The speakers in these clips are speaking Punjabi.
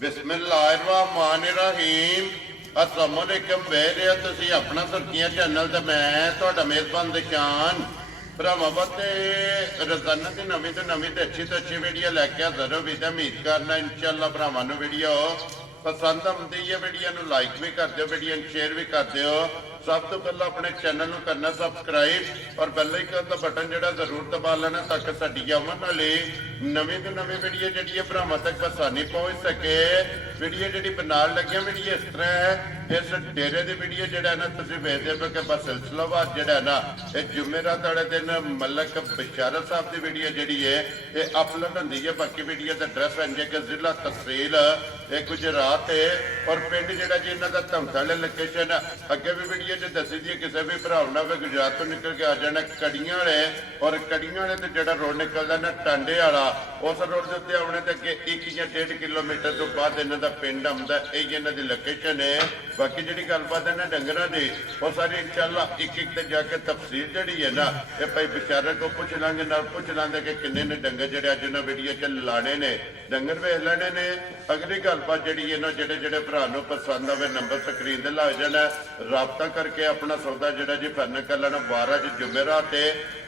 बिस्मिल्लाहिर्रहमानिर्रहीम अस्सलाम वालेकुम वेरिया तुसी अपना सुर्खियां चैनल ते मैं तुहाडा मेज़बान दिशान भरावां वास्ते रोजाना की नवीं तो अच्छी वीडियो लैके हाज़र हो भी उम्मीद करना इंशाअल्लाह भरावां नूं वीडियो पसंद आउंदी है। वीडियो नूं लाइक भी कर दिओ, वीडियो नूं शेयर भी कर दिओ। सब तो पहले अपने चैनल को करना सबसक्राइब और बेल आइकन का बटन जो जरूर दबा लेना ताकि साडी आवन वाली नवीं तो नवीं वीडियो जी भरावां तक आसानी पहुँच सके। वीडियो जी बनाने लगे वीडियो इस तरह है, इस डेरे की वीडियो जो ना तुम वेखते हो कि बस सिलसिलावार जो ना ये जुमेरात वाले दिन मलक बशारत साहब की वीडियो जी है ये अपलोड होंगी है। बाकी वीडियो का एड्रैस है कि जिला तहसील ये गुजरात है और पिंड जोड़ा जी इन्हों का धमसा वाले लोकेशन अगे भी वीडियो च दसी दी किसी भी भरा ना गुजरात तो निकल के आ जाना कड़ियां वाले और कड़ियां वाले तो जो रोड निकलता ना टांडे वाला उस रोड के उत्ते आने तो अगे 1 या 1.5 किलोमीटर तो बाद इन्हों का पिंड आउंदा यही इन्हों की लोकेशन है। बाकी जी गलबात है ना डंगर की वो सारी इंशाअल्लाह एक ते जाके तफसील जी है ना ये भाई बेचारे को पूछ लांगे ना पूछ लांगे कि किन्ने ने डंगर जो अज इन्होंने वीडियो च लाने ने डंगर वेख लेने ने। अगली गलबात जी है ना जेडे भरा पसंद आवे नंबर स्क्रीन से लग जाना राबता करके अपना सौदा जोड़ा जी फाइनल कर लेना। 12 जुमेरात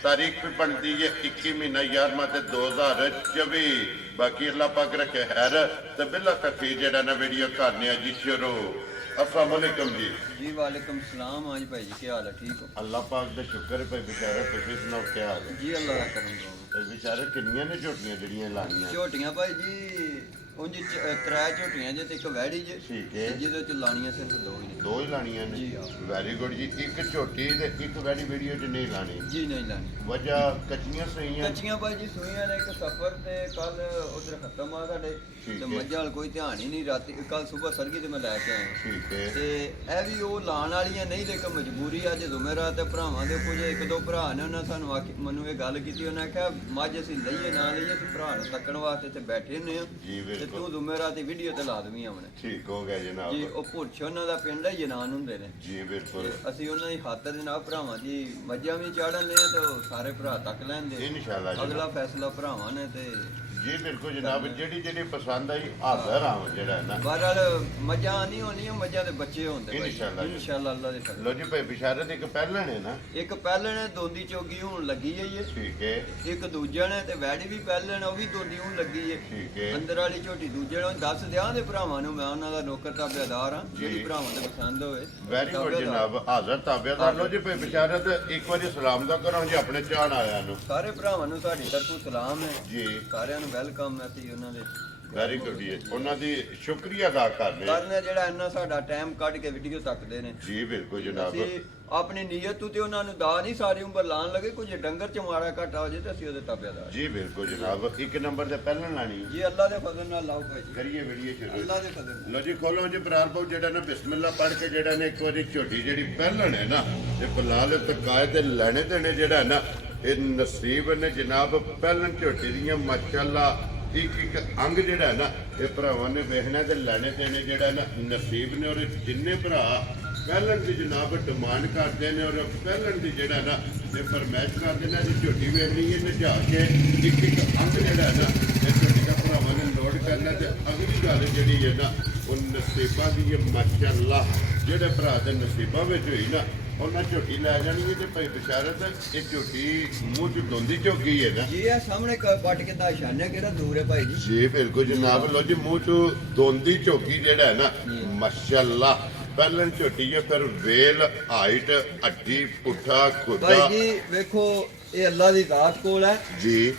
तारीख भी बनती है 21 महीना 11वां 2024। बाकी अल्लाह पाक रखे हैर तो बिला तफीर जरा ना वीडियो करने जी शुरू। अस्सलाम वालेकुम जी। जी वालेकुम सलाम। हाँ जी भाई जी क्या हाल है? ठीक हो? अल्लाह पाक का शुक्र है भाई बेचारा तुम सुनाओ क्या हाल है? जी अल्लाह का करम करो। बेचारे किन्नियां ने झोटियां जड़ियां लानियां? झोटियां भाई जी उंज 3 झोटियां जे ते एक वैड़ी जे ठीक है जिहदे च लानियां सिर्फ 2 ही ने। 2 ही लानियां ने? जी हाँ। वेरी गुड जी। एक झोटी ते एक वैड़ी वीडियो च नहीं लानी? जी नहीं लानी। वजह कच्चियां सही कच्चियां भाई जी सूइयां ने एक सफर ते कल उधर खत्म आ साडे ठीक ते है। मज्जां वाल कोई ध्यान ही नहीं राती कल सुबह सरगी ते मैं लैके आया ठीक है ते ए भी ਉਹ ਲਾਣ ਵਾਲੀਆਂ ਨਹੀਂ ਲੇਕਿन ਮਜਬੂਰੀ ਅੱਜ ਜ਼ੁਮੇਰਾਤ ਤੇ ਭਰਾਵਾਂ ਦੇ ਕੁਝ ਇੱਕ ਦੋ ਭਰਾ ਨੇ ਉਹਨਾਂ ਸਾਨੂੰ ਮੈਨੂੰ ਇਹ ਗੱਲ ਕੀਤੀ ਉਹਨਾਂ ਕਿਹਾ ਮੱਝ ਅਸੀਂ ਲਈਏ ਨਾ ਲਈਏ ਅਸੀਂ ਭਰਾ ਨੂੰ ਤੱਕਣ ਵਾਸਤੇ ਤੇ ਬੈਠੇ ਹੁੰਦੇ ਆ जी ਤੇ बिल्कुल ਤੂੰ ਜ਼ੁਮੇਰਾਤ ਦੀ ਵੀਡੀਓ ਤੇ ਲਾ ਦਵੀਂ ਆਵਣੇ। ठीक हो गया जनाब ਜੀ ਉਹ ਪੁਰਛ ਉਹਨਾਂ ਦਾ ਪਿੰਡ ਹੈ ਜਨਾਨ ਹੁੰਦੇ ਨੇ जी बिल्कुल ਤੇ ਅਸੀਂ ਉਹਨਾਂ ਦੀ ਖਾਤਰ ਜਨਾਬ ਭਰਾਵਾਂ ਦੀ ਮੱਝਾਂ ਵੀ ਚਾੜਨ ਲਿਆ ਤੇ ਉਹ ਸਾਰੇ ਭਰਾ ਤੱਕ ਲੈਂਦੇ इंशाल्लाह ਅਗਲਾ जनाब ਫੈਸਲਾ ਭਰਾਵਾਂ ਨੇ ਤੇ जी बिल्कुल जनाब जेडी पसंद आई हाजिर आव जरा ना ਬਹਰਹਾਲ ਮੱਝਾਂ ਨਹੀਂ ਹੋਣੀਆਂ ਮੱਝਾਂ ਦੇ ਬੱਚੇ ਹੁੰਦੇ इंशाल्लाह जी। ਇਨਸ਼ਾਅੱਲਾ ਅੱਲਾ ਦੇ ਫਜ਼ਲ। लो जी भाई बिशारत एक पहले ने ना? ਇੱਕ ਪਹਿਲੇ ਨੇ ਦੋਂਦੀ ਚੋਗੀ ਹੁਣ ਲੱਗੀ ਹੈ ਇਹ ठीक है ਇੱਕ ਦੂਜਾ ਨੇ ਤੇ ਵੈੜੀ ਵੀ ਪਹਿਲੇ ਨੇ ਉਹ ਵੀ ਦੋਂਦੀ ਹੁਣ ਲੱਗੀ ਹੈ। ठीक है ਅੰਦਰ ਵਾਲੀ ਝੋਟੀ ਦੂਜੇ ਨੂੰ ਦੱਸ ਦਿਆਂ ਦੇ ਭਰਾਵਾਂ ਨੂੰ ਮੈਂ ਉਹਨਾਂ ਦਾ ਨੌਕਰ ਤਾਬੇਦਾਰ ਹਾਂ ਜਿਹੜੀ ਭਰਾਵਾਂ ਦੇ ਪਸੰਦ ਹੋਵੇ वेरी गुड जनाब हाजिर ताबेदार। लो जी भाई बिशारत एक बार सलाम दा करो जी अपने चाहन आया नु ਸਾਰੇ ਭਰਾਵਾਂ ਨੂੰ ਸਾਡੀ ਤਰਫੋਂ ਸਲਾਮ ਹੈ जी ਸਾਰਿਆਂ ਨੂੰ ਵੈਲਕਮ ਹੈ ਅਸੀਂ ਉਹਨਾਂ ਦੇ वेरी गुड जी उन्होंने शुक्रिया अदा करने ਕਰਨੇ ਜਿਹੜਾ ਇੰਨਾ ਸਾਡਾ ਟਾਈਮ ਕੱਢ ਕੇ ਵੀਡੀਓ ਤੱਕਦੇ ਨੇ। जी बिल्कुल जनाब ਅਸੀਂ ਆਪਣੀ ਨੀਅਤ ਤੋਂ ਤੇ ਉਹਨਾਂ ਨੂੰ ਦਾ ਨਹੀਂ ਸਾਰੀ ਉਮਰ ਲਾਣ ਲੱਗੇ ਕੁਝ ਡੰਗਰ ਚ ਮਾਰਾ ਘਟਾ ਹੋ ਜੇ ਤੇ ਅਸੀਂ ਉਹਦੇ ਤਾਬੇਦਾਰ। जी बिल्कुल जनाब एक नंबर से पहले लानी ਜੀ ਅੱਲਾ ਦੇ ਫਜ਼ਲ ਨਾਲ ਲਾਓ ਭਾਈ ਜੀ करिए वीडियो शुरू। ਅੱਲਾ ਦੇ फजल लो जी खोलो जी बरार बहु जेड़ा ना बिस्मिल्लाह पढ़ के जेड़ा ने एक बारी झोटी जेड़ी पहलन है ना ये बलाल तकाए ते लेने देने जेड़ा है ना ये नसीब ने जनाब पहलन झोटी दियां माशाअल्लाह एक अंग जेड़ा है ना ये भरावां ने वेखना ते लेने देने जेड़ा ना नसीब ने और जिन्ने भरा पहलन की जनाब डिमांड करते हैं और पहलन की जेड़ा ना ये फरमाइश करते हैं झोटी वेखनी है नजा के एक अंग जेड़ा है ना ये झोटी का भरावां ने लोड करना ते अगली गल जेड़ी है ना वो नसीबा की ये माशाअल्लाह जेड़े भरा दे नसीबा विच होई ना ਉਹਨਾਂ ਝੋਟੀ ਲੈ ਜਾਣੀ ਹੈ ਤੇ ਭਾਈ ਬਿਸ਼ਾਰਤ ਇਹ ਝੋਟੀ ਮੂੰਹ ਚ ਦੋਂਦੀ ਝੋਕੀ ਹੈ ਨਾ? ਜੀ ਇਹ ਸਾਹਮਣੇ ਕੱਟ ਕੇ ਦਾ ਨਿਸ਼ਾਨਾ ਕਿਹੜਾ ਦੂਰ ਹੈ ਭਾਈ ਜੀ? ਜੀ ਬਿਲਕੁਲ ਜਨਾਬ। ਲੋ ਜੀ ਮੂੰਹ ਚ ਦੋਂਦੀ ਝੋਕੀ ਜਿਹੜਾ ਹੈ ਨਾ ਮਾਸ਼ਾਅੱਲਾ ਪਹਿਲਨ ਝੋਟੀ ਹੈ ਫਿਰ ਵੇਲ ਹਾਈਟ ਹੱਡੀ ਪੁੱਠਾ ਖੁੱਦਾ ਭਾਈ ਜੀ ਵੇਖੋ ਇਹ ਅੱਲਾ ਦੀ ਜ਼ਾਤ ਕੋਲ ਹੈ ਜੀ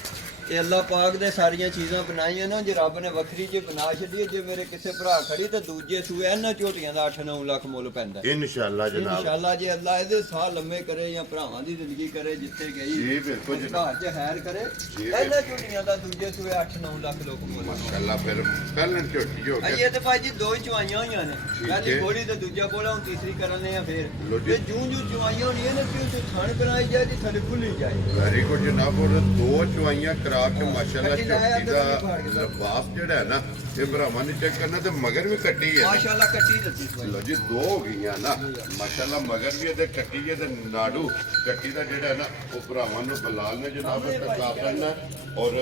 ਇਹ ਅੱਲਾ ਪਾਕ ਨੇ ਸਾਰੀਆਂ ਚੀਜ਼ਾਂ ਬਣਾਈਆਂ ਨਾ ਜੇ ਰੱਬ ਨੇ ਵੱਖਰੀ ਜੇ ਬਣਾ ਛੱਡੀ ਜੇ ਮੇਰੇ ਕਿਸੇ ਭਰਾ ਖੜੀ ਤੇ ਦੂਜੇ ਸੂਏ ਇਹਨਾਂ ਝੋਟੀਆਂ ਦਾ 8-9 ਲੱਖ ਮੁੱਲ ਪੈਂਦਾ ਇਨਸ਼ਾਅੱਲਾ ਜਨਾਬ ਇਨਸ਼ਾਅੱਲਾ ਜੇ ਅੱਲਾ ਇਹਦੇ ਸਾਹ ਲੰਮੇ ਕਰੇ ਜਾਂ ਭਰਾਵਾਂ ਦੀ ਜ਼ਿੰਦਗੀ ਕਰੇ ਜਿੱਥੇ ਗਈ ਜੀ ਬਿਲਕੁਲ ਜਨਾਬ ਘਰ 'ਚ ਹੈਰ ਕਰੇ ਜੀ। ਇਹਨਾਂ ਝੋਟੀਆਂ ਦਾ ਦੂਜੇ ਸੂਏ 8-9 ਲੱਖ ਲੋਕ ਮੁੱਲ ਮਾਸ਼ਾਅੱਲਾ ਫਿਰ ਪਹਿਲਨ ਝੋਟੀ ਹੋ ਇਹ ਗਿਆ ਤੇ ਭਾਈ ਜੀ ਦੋ ਹੀ ਚੁਆਈਆਂ ਹੋਈਆਂ ਨੇ ਠੀਕ ਪਹਿਲੀ ਹੈ। ਗੋਲੀ ਤੇ ਦੂਜਾ ਬੋਲਾ ਹੁਣ ਤੀਸਰੀ ਕਰਨ ਨੇ ਆ ਫੇਰ ਲਓ ਜੀ। ਤੇ ਜੂੰ ਚੁਆਈਆਂ ਹੋਣੀਆਂ ਨੇ ਕਿਉਂ ਤੇ ਥਣ ਕਰਾਈ ਜਾਏ ਤੇ ਥੱਲੇ ਖੁੱਲੀ ਜਾਏ। ਵੈਰੀ ਗੁੱਡ ਜਨਾਬ। ਔਰ 2 ਚਵਾਈਆਂ ਕਰਾ ਚਾਰ ਚ ਮਾਸ਼ਾਅੱਲਾ ਕੱਟੀ ਲਾਇਆ ਝੋਟੀ ਤੇ ਦਾ ਵੀ ਫਾੜ ਕੇ ਲਿਬਾਸ ਜਿਹੜਾ ਹੈ ਨਾ ਇਹ ਭਰਾਵਾਂ ਨੇ ਚੈੱਕ ਕਰਨਾ ਤੇ ਮਗਰ ਵੀ ਕੱਟੀ ਹੈ ਮਾਸ਼ਾਅੱਲਾ ਕੱਟੀ ਦਿੱਤੀ ਭਾਈ ਲੋ ਜੀ ਦੋ ਹੋ ਗਈਆਂ ਨਾ ਮਾਸ਼ਾਅੱਲਾ ਮਗਰ ਵੀ ਇਹਦੇ ਕੱਟੀ ਹੈ ਤੇ ਨਾੜੂ ਕੱਟੀ ਦਾ ਜਿਹੜਾ ਹੈ ਨਾ ਉਹ ਭਰਾਵਾਂ ਨੂੰ ਬਲਾਲ ਨੇ ਜਨਾਬ ਤੱਕ ਕਰਨਾ ਔਰ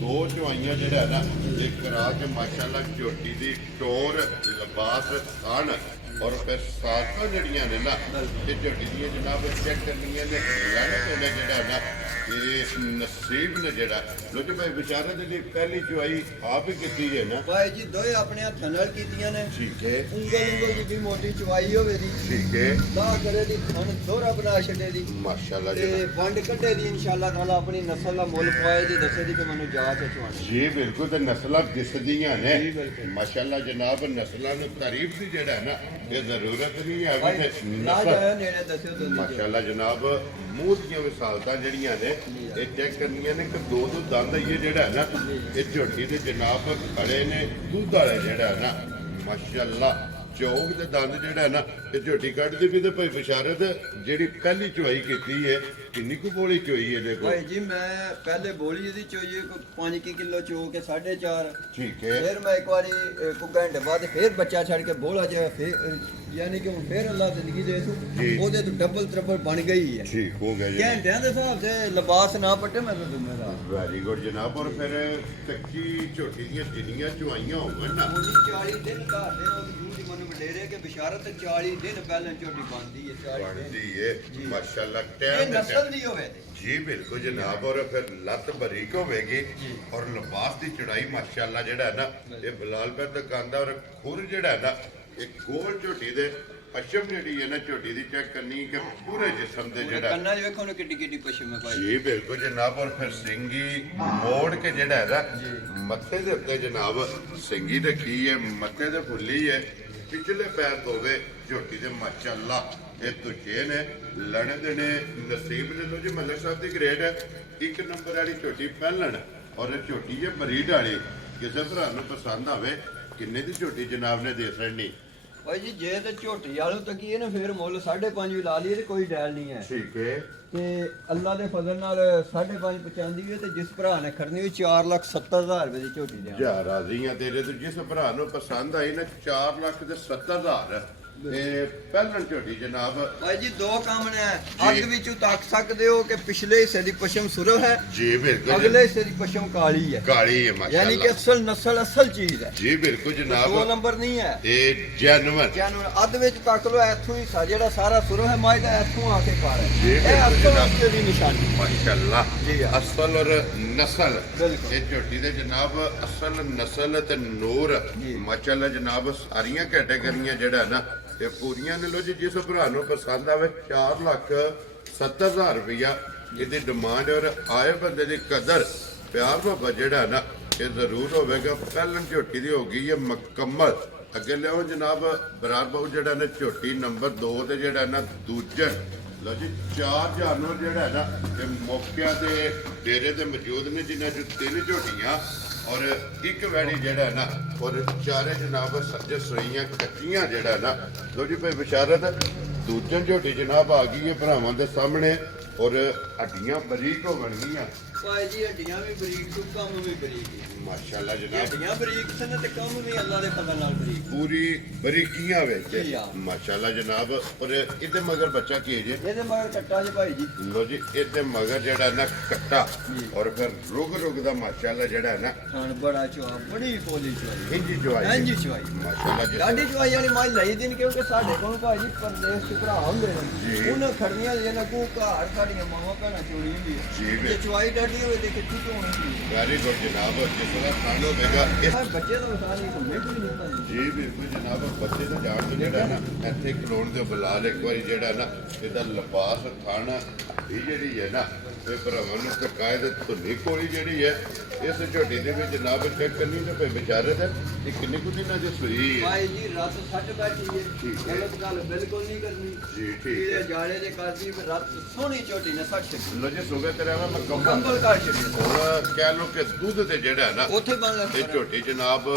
ਦੋ ਚੁਆਈਆਂ ਜਿਹੜਾ ਹੈ ਨਾ ਇੱਕ ਕਰਾ ਕੇ ਮਾਸ਼ਾਅੱਲਾ ਝੋਟੀ ਦੀ ਟੋਰ ਲਿਬਾਸ ਥਣ ਔਰ ਫਿਰ ਸਾਥਾਂ ਜਿਹੜੀਆਂ ਨੇ ਨਾ ਇਹ ਝੋਟੀ ਦੀਆਂ ਜਨਾਬ ਚੈੱਕ ਕਰਨੀਆਂ ਨੇ ਲੈਣਾ ਤੇ ਜਿਹੜਾ ਨਾ ਇਹ ਨਸੀਬ ਨੇ ਜਿਹੜਾ ਲੋ ਜੀ ਭਾਈ ਵਿਚਾਰੇ ਦੇ ਲਈ ਪਹਿਲੀ ਚੁਆਈ ਆਪ ਹੀ ਕੀਤੀ ਹੈ ਨਾ ਭਾਈ ਜੀ ਦੋਏ ਆਪਣੇ ਹੱਥਾਂ ਨਾਲ ਕੀਤੀਆਂ ਨੇ ਠੀਕ ਹੈ ਉਂਗਲ ਜਿੱਡੀ ਮੋਟੀ ਚਵਾਈ ਹੋਵੇ ਦੀ ਠੀਕ ਹੈ ਦਾ ਕਰੇ ਦੀ ਖਣ ਦੋਹਰਾ ਬਣਾ ਛੱਡੇ ਦੀ ਮਾਸ਼ਾਅੱਲਾ ਜੀ ਤੇ ਵੰਡ ਕੱਢੇ ਦੀ ਇਨਸ਼ਾਅੱਲਾ ਤਾਲਾ ਆਪਣੀ ਨਸਲ ਦਾ ਮੁੱਲ ਪਾਏ ਦੀ ਦੱਸੇ ਦੀ ਕਿ ਮੈਨੂੰ ਜਾ ਕੇ ਚਵਾਣੀ ਜੀ ਬਿਲਕੁਲ ਤੇ ਨਸਲਾਂ ਦਿਸਦੀਆਂ ਨੇ ਜੀ, ਬਿਲਕੁਲ। ਮਾਸ਼ਾਅੱਲਾ ਜਨਾਬ ਨਸਲਾਂ ਨੂੰ ਤਾਰੀਫ ਦੀ ਜਿਹੜਾ ਹੈ ਨਾ ਇਹ ਜ਼ਰੂਰਤ ਨਹੀਂ ਹੈ ਭਾਈ ਵੀ ਨਾ ਨਸਲ ਜਾਇਆ ਨੇੜੇ ਦੱਸਿਓ ਤੁਸੀਂ ਮਾਸ਼ਾਅੱਲਾ ਜਨਾਬ ਮੂੰਹ ਦੀਆਂ ਵਿਸਾਲਤਾਂ ਜਿਹੜੀਆਂ ਨੇ ਇਹ ਚੈੱਕ ਕਰਨੀਆਂ ਨੇ ਕਿ ਦੋ ਦੋ ਦੰਦ ਇਹ ਜਿਹੜਾ ਹੈ ਨਾ ਇਹ ਝੋਟੀ ਦੇ ਜਨਾਬ ਖੜੇ ਨੇ ਦੁੱਧ ਵਾਲੇ ਜਿਹੜਾ ਹੈ ਨਾ ਮਾਸ਼ਾਅੱਲਾ ਚੌਕ ਦੇ ਦੰਦ ਜਿਹੜਾ ਹੈ ਨਾ ਇਹ ਝੋਟੀ ਕੱਢਦੀ ਵੀ ਤੇ ਭਾਈ ਬਸ਼ਾਰਤ ਜਿਹੜੀ ਪਹਿਲੀ ਚੁਆਈ ਕੀਤੀ ਹੈ ਕਿੰਨੀ ਕੁ ਬੋਲੀ ਚੋਈ ਹੈ ਦੇਖੋ ਭਾਈ ਜੀ ਮੈਂ ਪਹਿਲੇ ਬੋਲੀ ਇਹਦੀ ਚੋਈਏ ਕੋਈ 5 ਕਿਲੋ ਚੋ ਕੇ 4.5 ਠੀਕ ਹੈ ਫਿਰ ਮੈਂ ਇੱਕ ਵਾਰੀ ਕੋ ਘੰਟੇ ਬਾਅਦ ਫਿਰ ਬੱਚਾ ਛੱਡ ਕੇ ਬੋਲਾ ਜਿਹਾ ਫਿਰ ਯਾਨੀ ਕਿ ਹੁਣ ਫਿਰ ਅੱਲਾਹ ਜ਼ਿੰਦਗੀ ਦੇ ਸੂ ਜੀ। ਉਹਦੇ ਤੋਂ ਡਬਲ ਟ੍ਰਿਪਲ ਬਣ ਗਈ ਹੈ ਠੀਕ ਹੋ ਗਿਆ ਜੀ ਘੰਟਿਆਂ ਦੇ ਹਿਸਾਬ ਤੇ ਲਿਬਾਸ ਨਾ ਪੱਟੇ ਮੈਂ ਤਾਂ ਜ਼ਿੰਮੇਦਾਰ ਵੈਰੀ ਗੁੱਡ ਜਨਾਬ ਔਰ ਫਿਰ ਕੱਚੀ ਝੋਟੀ ਦੀਆਂ ਜਿੰਨੀਆਂ ਚੁਆਈਆਂ ਹੋਣ ਨਾ ਉਹਦੀ 40 ਦਿਨ ਘਰ ਦੇ ਉਹ ਦੂਰ ਦੀ ਮੈਨੂੰ ਵਡੇਰੇ ਕਿ ਬਿਸ਼ਾਰਤ 40 ਦਿਨ ਪਹਿਲਾਂ ਝੋਟੀ ਬਣਦੀ ਹੈ 40 ਦਿਨ ਬਣਦੀ ਹੈ ਜੀ। ਮਾਸ਼ਾਅੱਲਾ ਇਹ ਟਾਈਮ ਨਸਲ ਦੀ ਹੋਵੇ ਤੇ ਜੀ ਬਿਲਕੁਲ ਜਨਾਬ ਔਰ ਫਿਰ ਲੱਤ ਬਰੀਕ ਹੋਵੇਗੀ ਔਰ ਲਿਬਾਸ ਦੀ ਚੜਾਈ ਮਾਸ਼ਾਅੱਲਾ ਜਿਹੜਾ ਹੈ ਨਾ ਇਹ ਬਲਾਲ ਪਰ ਤੱਕ ਆਂਦਾ ਔਰ ਖੁਰ ਜਿਹੜਾ ਹੈ ਨਾ ਇਹ ਗੋਲ ਝੋਟੀ ਦੇ ਪਸ਼ਮ ਜਿਹੜੀ ਹੈ ਨਾ ਝੋਟੀ ਦੀ ਚੈੱਕ ਕਰਨੀ ਕਿ ਪੂਰੇ ਜਿਸਮ ਦੇ ਜਿਹੜਾ ਕੰਨਾਂ 'ਚ ਵੇਖੋ ਨਾ ਕਿੱਡੀ ਕਿੱਡੀ ਪਸ਼ਮ ਹੈ ਭਾਈ ਜੀ ਬਿਲਕੁਲ ਜਨਾਬ ਔਰ ਫਿਰ ਸਿੰਗੀ ਮੋੜ ਕੇ ਜਿਹੜਾ ਹੈ ਨਾ ਮੱਥੇ ਦੇ ਉੱਤੇ ਜਨਾਬ ਸਿੰਗੀ ਰੱਖੀ ਹੈ ਮੱਥੇ ਤੇ ਫੁੱਲੀ ਹੈ ਪਿਛਲੇ ਪੈਰ ਦੋਵੇ ਝੋਟੀ ਦੇ ਮਾਸ਼ਾਅੱਲਾ ਇਹ ਤੁਝੇ ਨੇ ਲੜੇ ਦੇ ਨੇ ਨਸੀਬ ਨੇ ਲੋ ਜੀ ਮਲਕ ਸਾਹਿਬ ਦੀ ਗ੍ਰੇਡ ਹੈ ਇੱਕ ਨੰਬਰ ਵਾਲੀ ਝੋਟੀ ਪਹਿਲਣ ਔਰ ਇਹ ਝੋਟੀ ਜੇ ਬਰੀਡ ਵਾਲੀ ਕਿਸੇ ਭਰਾ ਨੂੰ ਪਸੰਦ ਆਵੇ ਕਿੰਨੇ ਦੀ ਝੋਟੀ ਜਨਾਬ ਨੇ ਦੇ ਛੱਡਣੀ ਭਾਈ ਜੀ ਜੇ ਤੇ ਝੋਟੀ ਵਾਲੋਂ ਤੱਕੀਏ ਨਾ ਫਿਰ ਮੁੱਲ 5.5 ਵੀ ਲਾ ਲਈਏ ਤੇ ਕੋਈ ਡੈਲ ਨਹੀਂ ਹੈ ਠੀਕ ਹੈ ਤੇ ਅੱਲਾ ਦੇ ਫਜ਼ਲ ਨਾਲ 5.5 ਪਹੁੰਚਾਉਂਦੀ ਹੈ ਤੇ ਜਿਸ ਭਰਾ ਨੇ ਖੜਨੀ ਹੋਈ 4,70,000 ਰੁਪਏ ਦੀ ਝੋਟੀ ਦੇ ਜਾ ਰਾਜ਼ੀਆਂ ਤੇਰੇ ਤੋਂ ਜਿਸ ਭਰਾ ਨੂੰ ਪਸੰਦ ਆਈ ਨਾ 4,70,000 ਇਹ ਪਹਿਲਣ ਝੋਟੀ ਜਨਾਬ ਭਾਈ ਜੀ ਦੋ ਕੰਮ ਨੇ ਅੱਗ ਵਿੱਚੋਂ ਤੱਕ ਸਕਦੇ ਹੋ ਕਿ ਪਿਛਲੇ ਹਿੱਸੇ ਦੀ ਪਸ਼ਮ ਸੁਰਖ ਹੈ ਜੀ ਬਿਲਕੁਲ ਅਗਲੇ ਹਿੱਸੇ ਦੀ ਪਸ਼ਮ ਕਾਲੀ ਹੈ ਕਾਲੀ ਹੈ ਯਾਨੀ ਕਿ ਮਾਸ਼ਾਅੱਲਾ ਅਸਲ ਨਸਲ ਅਸਲ ਚੀਜ਼ ਹੈ ਜੀ ਬਿਲਕੁਲ ਦੋ ਜਨਾਬ ਨੰਬਰ ਨਹੀਂ ਹੈ ਇਹ ਜੈਨੂਅਨ ਜਾਨੂ ਅੱਧ ਵਿੱਚ ਤੱਕ ਲੋ ਇੱਥੋਂ ਹੀ ਜਿਹੜਾ ਸਾਰਾ ਸੁਰਖ ਹੈ ਮਾਈ ਦਾ ਇੱਥੋਂ ਆ ਕੇ ਪਾਰ ਜੀ, ਹੈ ਇਹ ਬਿਲਕੁਲ ਅਸਲ ਜਨਾਬ। ਉੱਤੇ ਦੀ ਨਿਸ਼ਾਨੀ ਮਾਸ਼ਾਅੱਲਾ ਜੀ। ਅਸਲ ਔਰ ਨਸਲ ਬਿਲਕੁਲ। ਇਹ ਝੋਟੀ ਦੇ ਜਨਾਬ ਅਸਲ ਨਸਲ ਤੇ ਨੂਰ ਜੀ। ਮਾਸ਼ਾਅੱਲਾ ਜਨਾਬ ਸਾਰੀਆਂ ਕੈਟਾਗਰੀਆਂ ਜਿਹੜਾ ਨਾ ਇਹ ਪੂਰੀਆਂ ਨੇ ਲੋ ਜੀ ਜਿਸ ਭਰਾ ਨੂੰ ਪਸੰਦ ਆਵੇ 4,70,000 ਰੁਪਇਆ ਇਹਦੀ ਡਿਮਾਂਡ ਔਰ ਆਏ ਬੰਦੇ ਦੀ ਕਦਰ ਪਿਆਰ ਮੁਹੱਬਤ ਜਿਹੜਾ ਨਾ ਇਹ ਜ਼ਰੂਰ ਹੋਵੇਗਾ ਪਹਿਲਣ ਝੋਟੀ ਦੀ ਹੋ ਗਈ ਹੈ ਮੁਕੰਮਲ ਅੱਗੇ ਲਿਆਓ ਜਨਾਬ ਬਰਾਰ ਬਾਬੂ ਜਿਹੜਾ ਨਾ ਝੋਟੀ ਨੰਬਰ 2 ਤੇ ਜਿਹੜਾ ਨਾ ਦੂਜਾ ਲੋ ਜੀ 4 ਜਾਨਵਰ ਜਿਹੜਾ ਹੈ ਨਾ ਇਹ ਮੌਕਿਆਂ ਦੇ ਡੇਰੇ ਤੇ ਮੌਜੂਦ ਨੇ ਜਿਨ੍ਹਾਂ ਚ 3 ਝੋਟੀਆਂ ਔਰ ਇੱਕ ਵੈੜੀ ਜਿਹੜਾ ਹੈ ਨਾ ਔਰ ਚਾਰੇ ਜਨਾਬ ਸੱਜੇ ਸੋਈਆਂ ਕੱਚੀਆਂ ਜਿਹੜਾ ਹੈ ਨਾ ਲੋ ਜੀ ਭਾਈ ਬਸ਼ਾਰਤ ਦੂਜਨ ਝੋਟੀ ਜਨਾਬ ਆ ਗਈ ਹੈ ਭਰਾਵਾਂ ਦੇ ਸਾਹਮਣੇ ਔਰ ਹੱਡੀਆਂ ਬਰੀਕ ਹੋਣਗੀਆਂ ਭਾਈ ਜੀ ਹੱਡੀਆਂ ਵੀ ਬਰੀਕ ਤੋਂ ਕੰਮ ਵੀ ਬਰੀਕ ਹੈ ਮਾਸ਼ਾਅੱਲਾ ਜਨਾਬ ਹੱਡੀਆਂ ਬਰੀਕ ਸਨ ਤੇ ਕੰਮ ਵੀ ਅੱਲਾ ਦੇ ਫਜ਼ਲ ਨਾਲ ਬਰੀਕ ਪੂਰੀ ਬਰੀਕੀਆਂ ਵਿੱਚ ਜੀ ਹਾਂ। ਮਾਸ਼ਾਅੱਲਾ ਜਨਾਬ ਔਰ ਇਹਦੇ ਮਗਰ ਬੱਚਾ ਕੀ ਜੇ ਇਹਦੇ ਮਗਰ ਕੱਟਾ ਜੀ ਭਾਈ ਜੀ ਲੋ ਜੀ ਇਹਦੇ ਮਗਰ ਜਿਹੜਾ ਨਾ ਕੱਟਾ ਜੀ। ਔਰ ਫਿਰ ਰੁਗ ਦਾ ਮਾਸ਼ਾਅੱਲਾ ਜਿਹੜਾ ਹੈ ਨਾ ਖਾਣ ਬੜਾ ਚੁਆ ਬੜੀ ਪੋਲੀ ਚੁਆਈ ਇੰਜੀ ਜਵਾਈ ਹਾਂਜੀ ਚੁਆਈ ਮਾਸ਼ਾਅੱਲਾ ਜੀ ਲਾਡੀ ਚੁਆਈ ਵਾਲੀ ਮਾਈ ਲਈ ਦਿਨ ਕਿਉਂਕਿ ਸਾਡੇ ਕੋਲ ਭਾਈ ਜੀ ਪਰਦੇਸ ਚ ਭਰਾ ਹੁੰਦੇ ਜੀ। ਨੇ ਉਹਨਾਂ ਖੜੀਆਂ ਜਿਹਨਾਂ ਕੋ ਘਰ ਸਾਡੀਆਂ ਮਾਵਾਂ ਭੈਣਾਂ ਚੋੜੀ ਹੁੰਦੀ ਜੀ, ਹੈ ਬਿਲਕੁਲ। ਜੇ ਚੁਆਈ ਡਾਡੀ ਹੋਵੇ ਤੇ ਕਿੱਥੇ ਚੋਣੀ ਹੁੰਦੀ ਵੈਰੀ ਗੁੱਡ ਜਨਾਬ ਜਿਸ ਤਰ੍ਹਾਂ ਖਾਣ ਹੋਵੇਗਾ ਇਸ ਹੈ ਬੱਚੇ ਦਾ ਵਸਾਨੀ ਘੁੰਮੇ ਕੋਈ ਨਹੀਂ ਪਾਉਂਦੀ ਜੀ ਬਿਲਕੁਲ ਜਨਾਬ ਬੱਚੇ ਦਾ ਜਾਣ ਤੋਂ ਜਿਹੜਾ ਨਾ ਇੱਥੇ ਖਲੋਣ ਦੇ ਬਲਾਲ ਇੱਕ ਵਾਰੀ ਜਿਹੜਾ ਨਾ ਇਹਦਾ ਲਿਬਾਸ ਖਾਣਾ ਇਹ ਜਿਹੜੀ ਹੈ ਨਾ ਇਹ ਭਰਾਵਾਂ ਨੂੰ ਕਾਇਦ ਧੁੰਨੀ ਕੋਲੀ ਜਿਹੜੀ ਹੈ ਇਸ ਝੋਟੀ ਦੇ ਵਿੱਚ ਜਨਾਬ ਚੈੱਕ ਕਰਨੀ ਤੇ ਫਿਰ ਵਿਚਾਰੇ ਦਾ ਇਹ ਕਿੰਨੇ ਕੁ ਦਿਨਾਂ ਦੀ ਸੂਈ ਹੈ ਭਾਈ ਜੀ ਰਾਤ ਸੱਟ ਬੈਠੀ ਠੀਕ ਹੈ ਹੈ। ਗਲਤ ਗੱਲ ਬਿਲਕੁਲ ਨਹੀਂ ਕਰਨੀ ਜੀ, ਠੀਕ ਹੈ। ਇਹ ਜਾਲੇ ਦੇ ਕਰਦੀ ਵੀ ਰਾਤ ਸੋਹਣੀ ਝੋਟੀ ਨੇ ਸੱਟ ਛੱਡੀ ਲੋ ਜੀ ਸੁਬਹ ਤੇ ਰਹਿਣਾ ਮੈਂ ਕੰਬਲ ਕੰਬਲ ਕਰ ਛੱਡੀ ਹੁਣ ਕਹਿ ਲਓ ਕਿ ਦੁੱਧ ਤੇ ਜਿਹੜਾ ਹੈ ਨਾ ਉੱਥੇ ਬੰਨ ਇਹ ਝੋਟੀ ਜਨਾਬ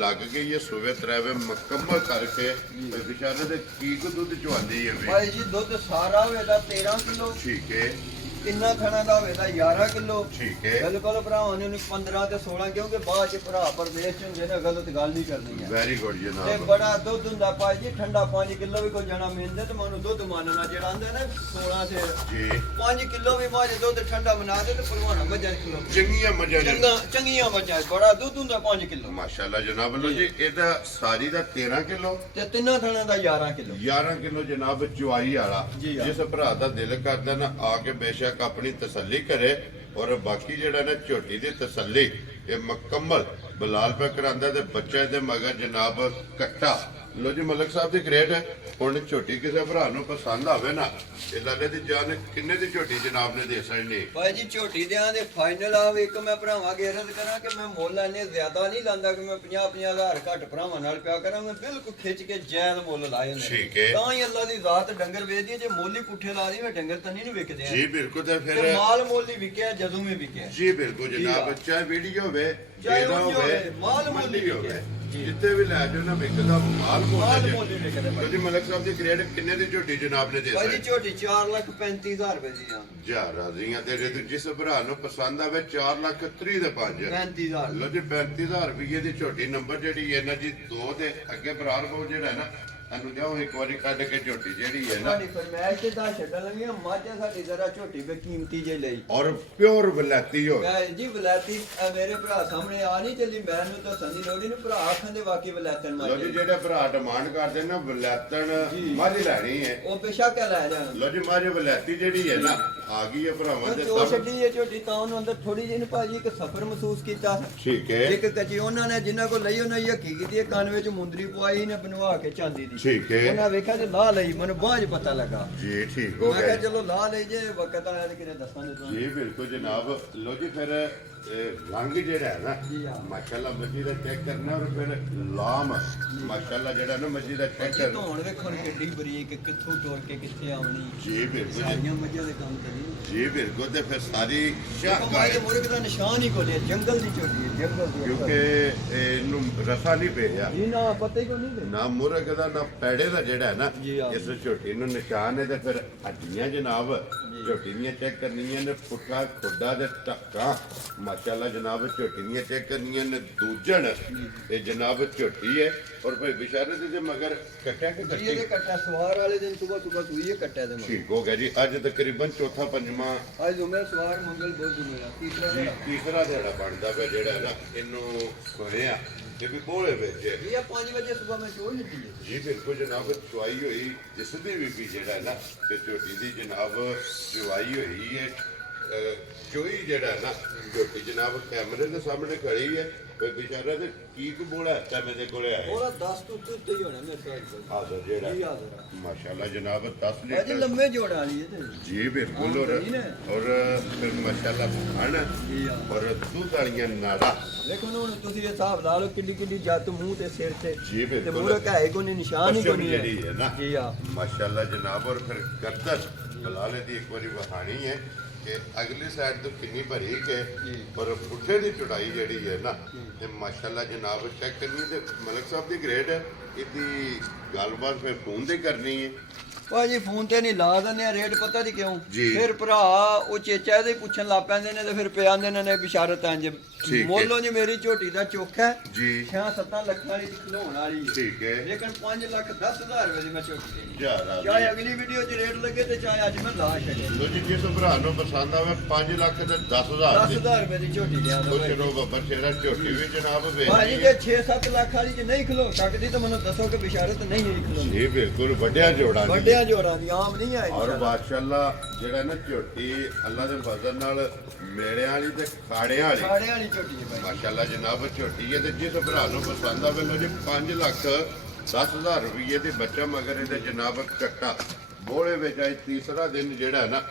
ਲੱਗ ਗਈ ਹੈ ਸੂਬੇ ਤਰਾਵੇ ਮੁਕੰਮਲ ਕਰਕੇ ਤੇ ਵਿਚਾਰੇ ਦੇ ਕੀ ਕੁ ਦੁੱਧ ਚਵਾਉਂਦੀ ਹੈ ਵੀ ਭਾਈ ਜੀ ਦੁੱਧ ਸਾਰਾ ਹੋਏਗਾ 13 ਕਿਲੋ ਠੀਕ ਹੈ ਤਿੰਨਾਂ ਥਣਾ ਦਾ ਹੋਵੇਗਾ 11 ਕਿਲੋ। ਠੀਕ ਹੈ ਬਿਲਕੁਲ ਭਰਾਵਾਂ ਨੇ ਉਹਨੂੰ 15 ਤੇ 16 ਕਿਉਂਕਿ ਬਾਅਦ ਚ ਭਰਾ ਪਰਦੇਸ਼ ਚ ਹੁੰਦੇ ਨੇ ਗਲਤ ਗੱਲ ਨਹੀਂ ਕਰਨੀ ਹੈ। ਵੈਰੀ ਗੁੱਡ ਤੇ ਜਨਾਬ ਬੜਾ ਦੁੱਧ ਹੁੰਦਾ ਭਾਈ ਜੀ ਠੰਡਾ 5 ਕਿਲੋ ਵੀ ਕੋਈ ਜਣਾ ਮਿਲਦਾ ਤੇ ਮੈਨੂੰ ਦੁੱਧ ਮੰਨਣਾ ਜਿਹੜਾ ਆਂਦਾ ਨਾ 16 ਤੇ ਜੀ 5 ਕਿਲੋ ਵੀ ਮਾਝੇ ਦੁੱਧ ਠੰਡਾ ਬਣਾ ਦੇ ਤੇ ਭਲਵਾਨਾ ਮੱਝਾਂ ਕਿਲੋ ਚੰਗੀਆਂ ਮੱਝਾਂ ਨੇ ਚੰਗੀਆਂ ਮੱਝਾਂ ਬੜਾ ਦੁੱਧ ਹੁੰਦਾ 5 ਕਿਲੋ ਮਾਸ਼ਾਅੱਲਾ ਜਨਾਬ ਲੋ ਜੀ ਇਹਦਾ ਸਾਰੀ ਦਾ 13 ਕਿਲੋ ਤੇ ਤਿੰਨਾਂ ਥਣਾ ਦਾ 11 ਕਿਲੋ 11 ਕਿਲੋ ਜਨਾਬ ਚੁਆਈ ਵਾਲਾ ਜੀ ਹਾਂ। ਜਿਸ ਭਰਾ ਦਾ ਦਿਲ ਕਰਦਾ ਨਾ ਆ ਕੇ ਬੇਸ਼ੱਕ ਆਪਣੀ ਤਸੱਲੀ ਕਰੇ ਔਰ ਬਾਕੀ ਜਿਹੜਾ ਨਾ ਝੋਟੀ ਦੀ ਤਸੱਲੀ ਇਹ ਮੁਕੰਮਲ ਬਲਾਲ ਪੈ ਕਰਾਂਦਾ ਤੇ ਬੱਚਾ ਦੇ ਮਗਰ ਜਨਾਬ ਕੱਟਾ ਲੋ ਜੀ ਮਲਕ ਸਾਹਿਬ ਦੀ ਗ੍ਰੇਟ ਹੈ ਹੁਣ ਝੋਟੀ ਕਿਸੇ ਭਰਾ ਨੂੰ ਪਸੰਦ ਆਵੇ ਨਾ ਇਹ ਲੱਲੇ ਦੀ ਜਾਨ ਕਿੰਨੇ ਦੀ ਝੋਟੀ ਜਨਾਬ ਨੇ ਦੇ ਸਕਣੀ ਭਾਈ ਜੀ ਝੋਟੀ ਦਿਆਂ ਦੇ ਫਾਈਨਲ ਆਵੇ ਇੱਕ ਮੈਂ ਭਰਾਵਾਂ ਅੱਗੇ ਅਰਜ਼ ਕਰਾਂ ਕਿ ਮੈਂ ਮੁੱਲ ਇੰਨੇ ਜ਼ਿਆਦਾ ਨਹੀਂ ਲਾਂਦਾ ਕਿ ਮੈਂ 50 ਹਜ਼ਾਰ ਘੱਟ ਭਰਾਵਾਂ ਨਾਲ ਪਿਆ ਕਰਾਂ ਮੈਂ ਬਿਲਕੁਲ ਖਿੱਚ ਕੇ ਜਾਇਜ਼ ਮੁੱਲ ਲਾਏ ਨੇ ਠੀਕ ਹੈ। ਤਾਂ ਹੀ ਅੱਲਾ ਦੀ ਜ਼ਾਤ ਡੰਗਰ ਵੇਚਦੀ ਹੈ, ਜੇ ਮੁੱਲ ਹੀ ਪੁੱਠੇ ਲਾ ਦੀ ਮੈਂ ਡੰਗਰ ਤਾਂ ਨਹੀਂ ਵਿਕਦੇ ਆ ਜੀ ਬਿਲਕੁਲ ਤੇ ਤੇ ਫਿਰ ਮਾਲ ਮੁੱਲ ਹੀ ਵਿਕਿਆ ਜਦੋਂ ਵੀ ਵਿਕਿਆ ਜੀ ਬਿਲਕੁਲ ਜੀ ਜਨਾਬ ਹਾਂ। ਚਾਹੇ ਵੀਡੀਓ ਹੋਵੇ ਚਾਹੇ ਜਿਹੜਾ ਉਂਝ ਹੋਵੇ, ਹੋਵੇ ਮਾਲ ਮੁੱਲ ਮੰਡੀ ਹੀ ਹੋਵੇ ਵਿਕਿਆ। ਜੀ। ਜਿੱਥੇ ਵੀ ਲੈ ਜਾਓ ਨਾ ਵਿਕਦਾ ਮਾਲ ਮਾਲ ਮੁੱਲ ਮੁੱਲ ਹੀ ਵਿਕਦਾ ਭਾਈ। ਜੀ ਮਲਕ ਸਾਹਿਬ ਦੀ ਗ੍ਰੇਡ ਕਿੰਨੇ ਦੀ ਝੋਟੀ ਜਨਾਬ ਨੇ ਦੇ ਭਾਈ ਜੀ ਸਕਣੀ ਝੋਟੀ 4,35,000 ਰੁਪਏ ਦੀ ਆ ਜਾ ਰਾਜ਼ੀਆਂ ਤੇ ਜੇ ਜਿਸ ਭਰਾ ਨੂੰ ਪਸੰਦ ਆਵੇ 4 ਲੱਖ 30 ਦੇ 5 35,000 ਲੋ ਜੀ 35000 ਰੁਪਏ ਦੀ ਝੋਟੀ ਨੰਬਰ ਜਿਹੜੀ ਹੈ ਨਾ ਜੀ 2 ਦੇ ਅੱਗੇ ਬਰਾਰ ਕੋ ਜਿਹੜਾ ਹੈ ਨਾ ਇਹਨੂੰ ਜਾਓ ਇੱਕ ਵਾਰੀ ਕੱਢ ਕੇ ਝੋਟੀ ਜਿਹੜੀ ਹੈ ਨਾ ਸਾਡੀ ਫਰਮਾਇਸ਼ ਤੇ ਤਾਂ ਛੱਡਣ ਲੱਗੀਆਂ ਮਾਝਾ ਸਾਡੀ ਜ਼ਰਾ ਝੋਟੀ ਬੇਕੀਮਤੀ ਜੇ ਲਈ ਔਰ ਪਿਓਰ ਬਲੈਤੀ ਹੋ ਮੈਂ ਜੀ ਵਲੈਤੀ ਮੇਰੇ ਭਰਾ ਸਾਹਮਣੇ ਆ ਨਹੀਂ ਚੱਲੀ ਮੈਨੂੰ ਤਾਂ ਸੰਦੀ ਲੋੜੀ ਨੂੰ ਭਰਾ ਆਖਾਂ ਦੇ ਵਾਕੀ ਵਲੈਤਨ ਲੋ ਜੀ ਮਾਝੇ ਜਿਹੜੇ ਭਰਾ ਡਿਮਾਂਡ ਕਰਦੇ ਨਾ ਬਲੈਤਣ ਜੀ। ਮੱਝ ਲੈਣੀ ਹੈ ਉਹ ਬੇਸ਼ੱਕ ਲੈ ਜਾਣ ਲੋ ਜੀ ਮਾਝੇ ਬਲੈਤੀ ਜਿਹੜੀ ਹੈ ਨਾ ਆ ਗਈ ਹੈ ਭਰਾਵਾਂ ਦੇ ਉਹ ਸਾਹਮਣੇ ਛੱਡੀ ਇਹ ਝੋਟੀ ਤਾਂ ਉਹਨੂੰ ਅੰਦਰ ਥੋੜੀ ਜਿਹੀ ਨੂੰ ਭਾਜੀ ਇੱਕ ਸਫਰ ਮਹਿਸੂਸ ਕੀਤਾ ਠੀਕ ਹੈ ਇੱਕ ਕੱਚੀ ਉਹਨਾਂ ਨੇ ਜਿਨ੍ਹਾਂ ਕੋਲ ਲਈ ਉਹਨਾਂ ਇਹ ਹੱਕੀ ਕੀਤੀ ਕੰਨ ਵਿੱਚ ਮੁੰਦਰੀ ਪਵਾਈ ਨੇ ਬਣਵਾ ਕੇ ਚਾਂਦੀ ਦੀ ਠੀਕ ਹੈ ਉਹਨਾਂ ਵੇਖਿਆ ਜੇ ਲਾ ਲਈ ਮੈਨੂੰ ਬਾਅਦ 'ਚ ਪਤਾ ਲੱਗਾ ਜੀ ਠੀਕ ਹੋ ਮੈਂ ਗਿਆ ਕਿਹਾ ਚਲੋ ਲਾ ਲਈ ਜੇ ਵਕਤ ਆਇਆ ਤੇ ਕਿਤੇ ਦੱਸਾਂਗੇ ਤੁਹਾਨੂੰ ਜੀ ਬਿਲਕੁਲ ਜਨਾਬ ਲੋ ਜੀ ਫਿਰ ਰੰਗ ਜਿਹੜਾ ਹੈ ਨਾ ਜੀ ਹਾਂ। ਮਾਸ਼ਾਅੱਲਾ ਮੱਛੀ ਦਾ ਚੈੱਕ ਕਰਨਾ ਔਰ ਫਿਰ ਲਾਮ ਮਾਸ਼ਾਅੱਲਾ ਜਿਹੜਾ ਨਾ ਮੱਛੀ ਦਾ ਚੈੱਕ ਜੀ ਕਰਨਾ ਧੌਣ ਵੇਖੋ ਕਿੱਡੀ ਬਰੀਕ ਕਿੱਥੋਂ ਟੋਰ ਕੇ ਕਿੱਥੇ ਆਉਣੀ ਜੀ ਬਿਲਕੁਲ ਸਾਰੀਆਂ ਮੱਝਾਂ ਦੇ ਕੰਮ ਤੇ ਨਹੀਂ ਜੀ ਬਿਲਕੁਲ ਤੇ ਫਿਰ ਸਾਰੀ ਸ਼ਾਹ ਕਮਾਈ ਦੇ ਮੁਰਗ ਦਾ ਨਿਸ਼ਾਨ ਹੀ ਕੋਲੇ ਜੰਗਲ ਦੀ ਝੋਟੀ ਹੈ ਜੰਗਲ ਦੀ ਕਿਉਂਕਿ ਇਹਨੂੰ ਰਸਾ ਨਹੀਂ ਪਿਆ ਜੀ ਨਾ ਪਤਾ ਹੀ ਕੋ ਨਹੀਂ ਨਾ ਮੁਰਗ ਦਾ ਨਾ ਪੈੜੇ ਦਾ ਜਿਹੜਾ ਹੈ ਨਾ ਜੀ ਹਾਂ। ਇਸ ਝੋਟੀ ਨੂੰ ਨਿਸ਼ਾਨ ਹੈ ਤੇ ਫਿਰ ਹੱਡੀਆਂ ਜਨਾਬ ਝੋਟੀ ਦੀਆਂ ਚੈੱਕ ਕਰਨੀਆਂ ਨੇ ਪੁੱਠਾ ਖੁੱਡਾ ਦੇ ਟੱਕਾ ਮਾਸ਼ਾਅੱਲਾ ਜਨਾਬ ਝੋਟੀ ਦੀਆਂ ਚੈੱਕ ਕਰਨੀਆਂ ਨੇ ਦੂਜਣ ਇਹ ਜਨਾਬ ਝੋਟੀ ਹੈ ਔਰ ਭਾਈ ਬਿਸ਼ਾਰਤ ਦੇ ਮਗਰ ਕੱਟਿਆ ਕਿ ਜੀ ਕੱਟੀ ਇਹਦੇ ਕੱਟਾ ਸਵਾਰ ਵਾਲੇ ਦਿਨ ਸਵੇਰ ਸੂਈ ਹੈ ਕੱਟਿਆ ਦੇ ਮਗਰ ਠੀਕ ਹੋ ਗਿਆ ਜੀ ਅੱਜ ਤਕਰੀਬਨ ਚੌਥਾ ਪੰਜਵਾਂ ਅੱਜ ਉਮਰ ਸਵਾਰ ਮੰਗਲ ਬੁੱਧ ਮੇਰਾ ਤੀਸਰਾ ਜੀ ਦਿਨ ਤੀਸਰਾ ਦਿਹਾੜਾ ਬਣਦਾ ਪਿਆ ਜਿਹੜਾ ਨਾ ਇਹਨੂੰ ਸੁਣਿਆ ਇਹ ਵੀ ਬੋਲੇ ਵਿੱਚ ਹੈ। ਇਹ 5 ਵਜੇ ਸਵੇਰ ਮੈਂ ਚੋਲ ਲਿੱਤੀ ਹੈ ਜੀ ਬਿਲਕੁਲ ਜਨਾਬ ਚੁਆਈ ਹੋਈ ਜਿਸ ਦੀ ਵੀ ਜਿਹੜਾ ਹੈ ਨਾ ਤੇ ਝੋਟੀ ਦੀ ਜਨਾਬ ਚੁਆਈ ਹੋਈ ਹੈ ਚੋਈ ਜਿਹੜਾ ਹੈ ਨਾ ਝੋਟੀ ਜਨਾਬ ਕੈਮਰੇ ਦੇ ਸਾਹਮਣੇ ਖੜੀ ਹੈ ਕੋਈ ਬਿਸ਼ਾਰਾ ਤੇ ਕੀ ਕੁ ਬੋਲਾ ਹੈ ਮੇਰੇ ਕੋਲੇ ਆਇਆ ਉਹਦਾ 10 ਤੋਂ ਉੱਤੇ ਹੀ ਹੋਣਾ ਮੇਰੇ ਸਾਈਡ ਕੋਲ ਹਾਜ਼ਰ ਜਿਹੜਾ ਜੀ ਹਾਜ਼ਰ ਮਾਸ਼ਾਅੱਲਾ ਜਨਾਬ 10 ਜੀ ਲੀਟਰ ਲੰਮੇ ਜੋੜ ਵਾਲੀ ਹੈ ਤੇ ਜੀ ਬਿਲਕੁਲ ਔਰ ਸਹੀ ਨੇ। ਔਰ ਫਿਰ ਮਾਸ਼ਾਅੱਲਾ ਖਾਣ ਜੀ ਹਾਂ ਔਰ ਦੁੱਧ ਵਾਲੀਆਂ ਨਾੜਾ ਵੇਖੋ ਨਾ ਹੁਣ ਤੁਸੀਂ ਇਹ ਹਿਸਾਬ ਲਾ ਲਓ ਕਿੱਡੀ ਕਿੱਡੀ ਜੱਤ ਮੂੰਹ ਤੇ ਸਿਰ ਤੇ ਜੀ ਤੇ ਬਿਲਕੁਲ ਮੂਰਖ ਹੈ ਕੋਈ ਨਹੀਂ ਨਿਸ਼ਾਨ ਹੀ ਕੋਈ ਪਸ਼ਮ ਨਹੀਂ ਜਿਹੜੀ ਹੈ ਨਾ ਜੀ ਹਾਂ ਮਾਸ਼ਾਅੱਲਾ ਜਨਾਬ ਔਰ ਫਿਰ ਗਰਦਨ ਬਲਾਲੇ ਦੀ ਇੱਕ ਵਾਰੀ ਵਹਾਣੀ ਹੈ ਕਿ ਅਗਲੀ ਸਾਈਡ ਤੋਂ ਕਿੰਨੀ ਬਰੀਕ ਹੈ ਜੀ। ਪਰ ਪੁੱਠੇ ਦੀ ਚੜਾਈ ਜਿਹੜੀ ਹੈ ਨਾ ਤੇ ਮਾਸ਼ਾਅੱਲਾ ਜਨਾਬ ਚੈੱਕ ਕਰਨੀ ਤੇ ਮਲਕ ਸਾਹਿਬ ਦੀ ਗ੍ਰੇਡ ਹੈ ਇਹਦੀ ਗੱਲਬਾਤ ਫਿਰ ਫੋਨ ਤੇ ਕਰਨੀ ਹੈ ਭਾਜੀ ਫੋਨ ਤੇ ਨਹੀਂ ਲਾ ਦਿੰਦੇ ਆ ਰੇਟ ਪਤਾ ਨਹੀਂ ਕਿਉਂ ਜੀ। ਫਿਰ ਭਰਾ ਉਹ ਚੇਚਾ ਇਹਦੇ ਪੁੱਛਣ ਲੱਗ ਪੈਂਦੇ ਨੇ ਤੇ ਫਿਰ ਪਿਆ ਆਂਦੇ ਨੇ ਬਿਸ਼ਾਰਤ ਇੰਜ ਹੈ। ਮੋਲੋਂ ਜੀ ਮੇਰੀ ਝੋਟੀ ਦਾ ਚੁੱਕ ਹੈ ਜੀ 6-7 ਲੱਖਾਂ ਵਾਲੀ ਖਲੋਣ ਵਾਲੀ ਹੈ ਠੀਕ ਹੈ ਲੇਕਿਨ 5,10,000 ਰੁਪਏ ਦੀ ਮੈਂ ਝੋਟੀ ਦੇਣੀ ਜਾ ਰਾਜੀ ਚਾਹੇ ਅਗਲੀ ਵੀਡੀਓ 'ਚ ਰੇਟ ਲੱਗੇ ਤੇ ਚਾਹੇ ਅੱਜ ਮੈਂ ਲਾ ਛੱਡੇ ਲੋ ਜੀ ਜਿਸ ਭਰਾ ਨੂੰ ਪਸੰਦ ਆਵੇ 5 ਲੱਖ ਤੇ 10,000 ਦੀ 10,000 ਰੁਪਏ ਦੀ ਝੋਟੀ ਦਿਆਂ ਕੁਛ ਦਾ ਰੋ ਬੱਬਰ ਸ਼ੇਰਾ ਝੋਟੀ ਵੀ ਜਨਾਬ ਭਾਜੀ ਵੇਚੀ ਜੇ 6-7 ਲੱਖ ਵਾਲੀ 'ਚ ਨਹੀਂ ਖਲੋ ਸਕਦੀ ਤਾਂ ਮੈਨੂੰ ਦੱਸੋ ਕਿ ਬਿਸ਼ਾਰਤ ਨਹੀਂ ਹੈ ਖਲੋਣੀ ਜੀ ਬਿਲਕੁਲ ਵੱਡਿਆ ਜੋੜਾਂ ਦੀ ਵੱਡਿਆਂ ਜੋਰਾਂ ਦੀ ਆਮ ਨਹੀਂ ਆਈ ਔਰ ਮਾਸ਼ਾਅੱਲਾ ਜਿਹੜਾ ਨਾ ਝੋਟੀ ਅੱਲਾ ਦੇ ਫਜ਼ਲ ਨਾਲ ਮੇੜਿਆਂ ਵਾਲੀ ਤੇ ਖਾੜਿਆਂ ਵਾਲੀ ਖਾੜੇ ਵਾਲੀ ਝੋਟੀ ਹੈ ਭਾਈ ਮਾਸ਼ਾਅੱਲਾ ਜਨਾਬ ਝੋਟੀ ਹੈ ਤੇ ਜਿਸ ਭਰਾ ਨੂੰ ਪਸੰਦ ਆਵੇ ਲੋ ਜੀ 5 ਲੱਖ 10,000 ਰੁਪਏ ਦੇ ਬੱਚਾ ਮਗਰ ਇਹਦੇ ਜਨਾਬ ਕੱਟਾ ਬੋਲੇ ਵਿੱਚ ਅੱਜ ਤੀਸਰਾ ਦਿਨ ਜਿਹੜਾ ਨਾ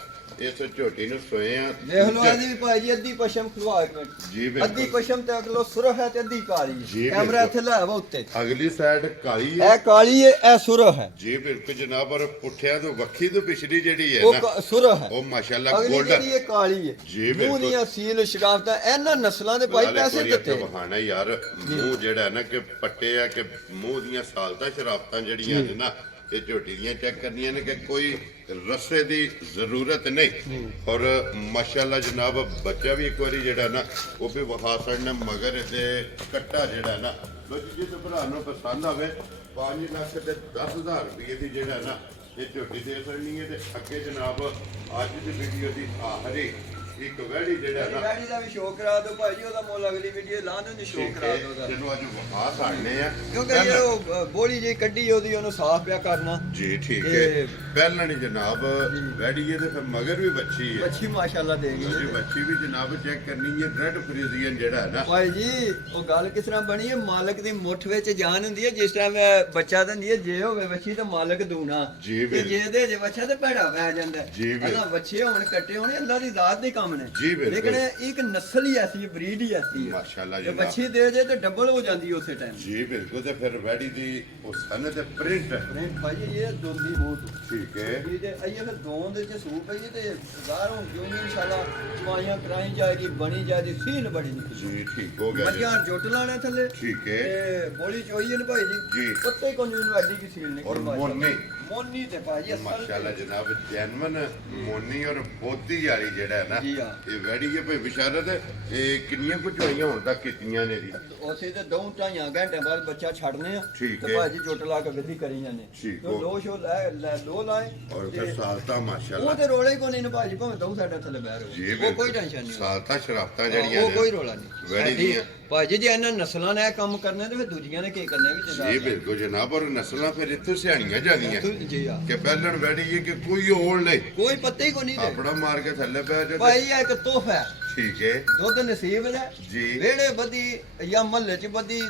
ਇਸ ਝੋਟੀ ਨੂੰ ਸੋਏ ਆ ਦੇਖ ਲਓ ਇਹਦੀ ਵੀ ਭਾਈ ਜੀ ਅੱਧੀ ਪਸ਼ਮ ਖਲਵਾ ਇੱਕ ਮਿੰਟ ਜੀ ਅੱਧੀ ਬਿਲਕੁਲ ਪਸ਼ਮ ਤੇ ਅਗਲੋ ਸੁਰਖ ਹੈ ਤੇ ਅੱਧੀ ਕਾਲੀ ਜੀ ਹੈ ਕੈਮਰਾ ਬਿਲਕੁਲ। ਇੱਥੇ ਲਾਵਾ ਉੱਤੇ ਅਗਲੀ ਸਾਈਡ ਕਾਲੀ ਹੈ ਇਹ ਕਾਲੀ ਹੈ ਇਹ ਸੁਰਖ ਹੈ ਜੀ ਬਿਲਕੁਲ ਜਨਾਬ ਔਰ ਪੁੱਠਿਆਂ ਤੋਂ ਵੱਖੀ ਤੋਂ ਪਿਛਲੀ ਜਿਹੜੀ ਹੈ ਉਹ ਨਾ ਸੁਰਖ ਹੈ ਉਹ ਮਾਸ਼ਾਅੱਲਾ ਅਗਲੀ ਗੋਲਡਨ ਜਿਹੜੀ ਇਹ ਕਾਲੀ ਹੈ ਜੀ ਮੂੰਹ ਬਿਲਕੁਲ। ਦੀਆਂ ਸੀਲ ਸ਼ਰਾਫਤਾਂ ਇਹਨਾਂ ਨਸਲਾਂ ਦੇ ਭਾਈ ਪੈਸੇ ਦਿੱਤੇ ਬਹਾਨਾ ਯਾਰ ਮੂੰਹ ਜਿਹੜਾ ਹੈ ਨਾ ਕਿ ਪੱਟੇ ਆ ਕਿ ਮੂੰਹ ਦੀਆਂ ਸਾਲਤਾਂ ਸ਼ਰਾਫਤਾਂ ਜਿਹੜੀਆਂ ਨੇ ਨਾ ਇਹ ਝੋਟੀ ਦੀਆਂ ਚੈੱਕ ਕਰਨੀਆਂ ਨੇ ਕਿ ਕੋਈ ਰਸੇ ਦੀ ਜ਼ਰੂਰਤ ਨਹੀਂ। ਔਰ ਮਾਸ਼ਾਅੱਲਾ ਜਨਾਬ ਬੱਚਾ ਵੀ ਇੱਕ ਵਾਰੀ ਜਿਹੜਾ ਨਾ ਉਹ ਵੀ ਵਿਖਾ ਸਕਦੇ ਮਗਰ ਤੇ ਕੱਟਾ ਜਿਹੜਾ ਨਾ ਲੋ ਜੀ ਜਿਸ ਭਰਾ ਨੂੰ ਪਸੰਦ ਆਵੇ 5 ਲੱਖ ਤੇ 10,000 ਰੁਪਏ ਦੀ ਜਿਹੜਾ ਨਾ ਇਹ ਝੋਟੀ ਦੇ ਸਕਣੀ ਹੈ। ਤੇ ਅੱਗੇ ਜਨਾਬ ਅੱਜ ਦੀ ਵੀਡੀਓ ਦੀ ਆਖਰੀ ਇੱਕ ਵੈੜੀ ਜਿਹੜਾ ਨਾ ਵੈੜੀ ਦਾ ਵੀ ਸ਼ੋਅ ਕਰਾ ਦਿਓ ਭਾਜੀ, ਉਹਦਾ ਮੁੱਲ ਅਗਲੀ ਵੀਡੀਓ ਲਾਂ ਦੇ ਸ਼ੋਅ ਕਰਾ ਦਿਓ ਉਹਦਾ, ਜਿਹਨੂੰ ਅੱਜ ਵਿਖਾ ਸਕਦੇ ਆ ਕਿਉਂਕਿ ਇਹ ਉਹ ਬੋਲੀ ਜੀ ਕੱਢੀ ਉਹਦੀ ਉਹਨੂੰ ਸਾਫ਼ ਪਿਆ ਕਰਨਾ ਜੀ। ਠੀਕ ਹੈ, ਪਹਿਲਾਂ ਨਹੀਂ ਜਨਾਬ ਵੈੜੀ ਹੈ ਤੇ ਫਿਰ ਮਗਰ ਵੀ ਬੱਚੀ ਹੈ। ਬੱਚੀ ਮਾਸ਼ਾਅੱਲਾ ਦੇਗੀ ਜੀ ਬੱਚੀ ਵੀ ਜਨਾਬ ਚੈੱਕ ਕਰਨੀ ਹੈ। ਰੈਡ ਫਰੀਜ਼ੀਅਨ ਜਿਹੜਾ ਹੈ ਨਾ ਭਾਈ ਜੀ ਉਹ ਗੱਲ ਕਿਸ ਤਰ੍ਹਾਂ ਬਣੀ ਹੈ, ਮਾਲਕ ਦੀ ਮੁੱਠ ਵਿੱਚ ਜਾਨ ਹੁੰਦੀ ਹੈ। ਜਿਸ ਟਾਈਮ ਬੱਚਾ ਦਿੰਦੀ ਹੈ ਜੇ ਹੋਵੇ ਬੱਚੀ ਤਾਂ ਮਾਲਕ ਦੂਣਾ, ਜੀ ਤੇ ਜੇ ਦੇ ਜੇ ਬੱਚਾ ਤੇ ਭੈੜਾ ਪੈ ਜਾਂਦਾ ਜੀ ਬਿਲਕੁਲ। ਅੱਲਾ ਬੱਚੇ ਹੋਣ ਕੱਟੇ ਹੋਣ ਅੱਲਾ ਦੀ ਜ਼ਾਤ ਦੇ ਕੰਮ ਨੇ ਜੀ ਬਿਲਕੁਲ। ਲੇਕਿਨ ਇੱਕ ਨਸਲ ਹੀ ਐਸੀ ਹੈ, ਬਰੀਡ ਹੀ ਐਸੀ ਹੈ ਮਾਸ਼ਾਅੱਲਾ ਤੇ ਜਨਾਬ ਬੱਚੀ ਦੇ ਜੇ ਤੇ ਡਬਲ ਹੋ ਜਾਂਦੀ ਉਸੇ ਟਾਈਮ। ਜੀ ਬਿਲਕੁਲ। ਤੇ ਫਿਰ ਵੈੜੀ ਦੀ ਉਹ ਸਨ ਤੇ ਪ੍ਰਿੰਟ ਨਹੀਂ ਭਾਈ ਇਹ ਦੋਂਦੀ ਮੂੰਹ ਠੀਕ ਹੈ ਇਹ ਤੇ ਅਈਏ ਫਿਰ ਦੋਨ ਦੇ ਚ ਸੂਪ ਹੈ ਤੇ ਜ਼ਾਹਰ ਹੋ ਜੋ ਇਨਸ਼ਾਅੱਲਾ ਚਵਾਈਆਂ ਕਰਾਈ ਜਾਏਗੀ, ਬਣੀ ਜਾਏਗੀ, ਸੀਨ ਬੜੀ ਨਿਕਲੀ ਜੀ। ਠੀਕ ਹੋ ਗਿਆ ਜੀ। ਮੱਝਾਂ ਜੁੱਟ ਲਾਣੇ ਥੱਲੇ ਠੀਕ ਹੈ ਤੇ ਬੋਲੀ ਚੋਈ ਨੇ ਭਾਈ ਜੀ ਜੀ। ਪੱਤੇ ਕੋ ਨਹੀਂ ਵੱਡੀ ਕੀ ਸੀਲ ਨਿਕਲੀ ਔਰ ਮਾਸ਼ਾਅੱਲਾ। ਮੋਨੀ ਮੋਨੀ ਤੇ ਭਾਜੀ ਅਸਲ ਮਾਸ਼ਾਅੱਲਾ ਜਨਾਬ ਜੈਨਮਨ ਮੋਨੀ ਔਰ ਬੋਦੀ ਵਾਲੀ ਜਿਹੜਾ ਹੈ ਨਾ ਜੀ ਹਾਂ। ਇਹ ਵੈੜੀ ਹੈ ਭਾਈ ਬਿਸ਼ਾਰਤ ਇਹ ਕਿੰਨੀਆਂ ਕੁ ਚੋਈਆਂ ਹੁਣ ਤੱਕ ਕੀਤੀਆਂ ਨੇ ਜੀ? ਉਸੇ ਤੇ 2-2.5 ਘੰਟੇ ਬਾਅਦ ਬੱਚਾ ਛੱਡਨੇ ਆ ਠੀਕ ਤੇ ਹੈ। ਭਾਜੀ ਜੁੱਟ ਲਾ ਕੇ ਵਿਧੀ ਕਰੀ ਜਾਂਦੇ ਠੀਕ ਤੇ ਹੋ। ਲੋ ਸ਼ੋ ਲੋ ਲਾਏ ਔਰ ਤੇ ਫਿਰ ਸਾਲਤਾ ਉਹ ਮਾਸ਼ਾਅੱਲਾ ਤੇ ਰੋਲੇ ਕੋ ਨਹੀਂ ਨਾ ਭਾਜੀ ਭਾਵੇਂ ਦੋ ਸਾਡੇ ਥੱਲੇ ਬਹਿ ਜੀ ਰਹੋ ਉਹ ਕੋਈ ਟੈਨਸ਼ਨ ਨਹੀਂ ਸਾਲਤਾ ਸ਼ਰਾਫਤਾਂ ਜਿਹੜੀਆਂ ਉਹ ਕੋਈ ਨੇ ਰੋਲਾ ਨਹੀਂ ਵੈੜੀ ਸਾਡੀ- ਦੀਆਂ। ਭਾਜੀ ਜੇ ਇਹਨਾਂ ਨਸਲਾਂ ਨੇ ਇਹ ਕੰਮ ਕਰਨੇ ਤੇ ਫਿਰ ਦੂਜੀਆਂ ਨੇ ਕੀ ਕਰਨਾ ਵੀ ਜੀ ਚੰਗਾ ਬਿਲਕੁਲ ਜਨਾਬ। ਔਰ ਨਸਲਾਂ ਫਿਰ ਇੱਥੋਂ ਸਿਆਣੀਆਂ ਜਾਂਦੀਆਂ ਜੀ ਆ ਕਿ ਪਹਿਲਣ ਵੈੜੀ ਹੈ ਕਿ ਕੋਈ ਹੋਲ ਨਹੀਂ ਕੋਈ ਪੱਤੇ ਹੀ ਕੋ ਨਹੀਂ ਦੇ ਆਪਣਾ ਮਾਰ ਕੇ ਥੱਲੇ ਪੈ ਜਾ। ਭਾਈ ਇਹ ਇੱਕ ਤੋਹਫਾ ਹੈ, ਠੀਕ ਹੈ ਦੁੱਧ ਨਸੀਬ ਹੈ ਜੀ। ਵੇੜੇ ਬੱਦੀ ਜਾਂ ਮਹੱਲੇ ਚ ਬੱਦੀ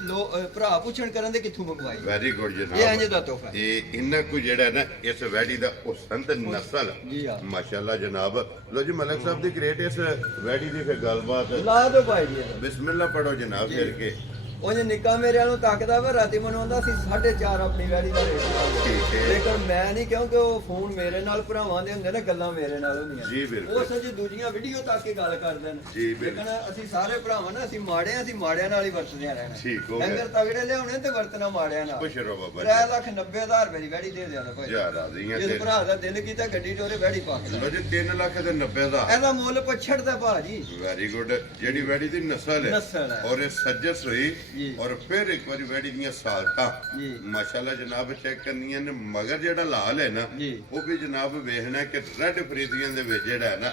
ਭਰਾ ਪੁੱਛਣ ਕਰਨ ਦੇ ਕਿੱਥੋਂ ਮੰਗਵਾਈ ਵੈਰੀ ਗੁੱਡ ਇਹ ਜਨਾਬ। ਇੰਜ ਦਾ ਤੋਹਫਾ ਹੈ। ਇਹ ਇੰਨਾ ਕੁ ਜਿਹੜਾ ਨਾ ਇਸ ਵੈੜੀ ਦਾ ਉਹ ਸੰਤ ਨਸਲ ਜੀ ਆ ਮਾਸ਼ਾਅੱਲਾ ਜਨਾਬ। ਲੋ ਜੀ ਮਲਕ ਸਾਹਿਬ ਦੀ ਗ੍ਰੇਟ ਇਸ ਵੈੜੀ ਦੀ ਫਿਰ ਗੱਲਬਾਤ ਲਾ ਦੋ ਭਾਈ ਜੀ ਬਿਸਮਿਲ੍ਲਾ ਪੜੋ ਜਨਾਬ ਫਿਰ ਕੇ। ਉਹ ਜੇ ਨਿੱਕਾ ਮੇਰੇ ਨੂੰ ਤੱਕਦਾ ਵਾ ਰਾਤੀ ਮੈਨੂੰ ਆਉਂਦਾ ਸੀ 4.5 ਆਪਣੀ ਵੈੜੀ ਦਾ ਰੇਟ ਠੀਕ ਹੈ। ਲੇਕਿਨ ਮੈਂ ਨਹੀਂ ਕਿਉਂਕਿ ਉਹ ਫੋਨ ਮੇਰੇ ਨਾਲ ਭਰਾਵਾਂ ਦੇ ਹੁੰਦੇ ਨੇ ਗੱਲਾਂ ਮੇਰੇ ਨਾਲ ਹੁੰਦੀਆਂ ਜੀ ਬਿਲਕੁਲ। ਉਹ ਸੱਚ ਦੂਜੀਆਂ ਵੀਡੀਓ ਤੱਕ ਕੇ ਗੱਲ ਕਰਦੇ ਨੇ ਜੀ ਬਿਲਕੁਲ। ਲੇਕਿਨ ਅਸੀਂ ਸਾਰੇ ਭਰਾਵਾਂ ਨਾ ਅਸੀਂ ਮਾੜਿਆਂ ਨਾਲ ਹੀ ਵਰਤਦੇ ਰਹਿਣਾ ਠੀਕ ਹੋ ਗਿਆ। ਡੰਗਰ ਤਗੜੇ ਲਿਆਉਣੇ ਤੇ ਵਰਤਣਾ ਮਾੜਿਆਂ ਨਾਲ। ਖੁਸ਼ ਰਹੋ ਬਾਬਾ 3,90,000 ਰੁਪਏ ਦੀ ਵੈੜੀ ਦੇ ਦਿਆਂਗੇ ਭਾਈ। ਜੀ। ਰਾਜ਼ੀਆਂ ਜਿਸ ਤੇ ਭਰਾ ਦਾ ਦਿਲ ਕੀਤਾ ਗੱਡੀ ਟੋਰੇ ਵੈੜੀ ਪਾ ਕੇ ਲੋ ਜੀ 3,90,000 ਇਹਦਾ ਮੁੱਲ ਪਛੜ ਦਾ ਭਾਜੀ ਵੈਰੀ ਗੁੱਡ। ਜਿਹੜੀ ਵੈੜੀ ਦੀ ਨਸਲ ਨਸਲ ਹੈ। ਔਰ ਇਹ ਸੱਜਸ ਹੋਈ ਜੀ। ਔਰ ਫਿਰ ਇੱਕ ਵਾਰੀ ਵੈੜੀ ਦੀਆਂ ਸਾਲਤਾਂ ਜੀ। ਮਾਸ਼ਾਅੱਲਾ ਜਨਾਬ ਚੈੱਕ ਕਰਨੀਆਂ ਨੇ। ਮਗਰ ਜਿਹੜਾ ਲਾਲ ਹੈ ਨਾ ਜੀ। ਉਹ ਵੀ ਜਨਾਬ ਵੇਖਣਾ ਕਿ ਰੈੱਡ ਫਰੀਜ਼ੀਅਨ ਦੇ ਵਿੱਚ ਜਿਹੜਾ ਹੈ ਨਾ